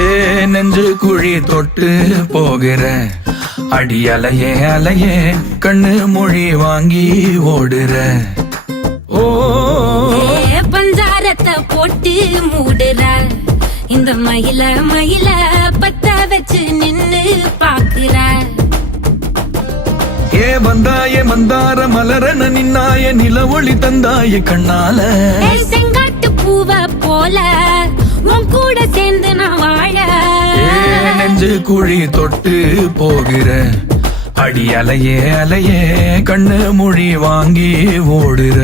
ஏ நெஞ்சு குழி தொட்டு போகிற அடி அலையே அலையே கண்ணு மொழி வாங்கி ஓடுற. ஓ பஞ்சாரத்தை போட்டு மூடுற இந்த மயில மயில பத்த வச்சு நின்னு பாக்குற. ஏ வந்தாய மந்தார மலரன நின்னாய நில ஒளி தந்தாய கண்ணால. செங்காட்டு பூவ போல உன் கூட சேர்ந்து நான் வாழ. நெஞ்சு குழி தொட்டு போகிற அடி அலையே அலையே கண்ணு மொழி வாங்கி ஓடுற.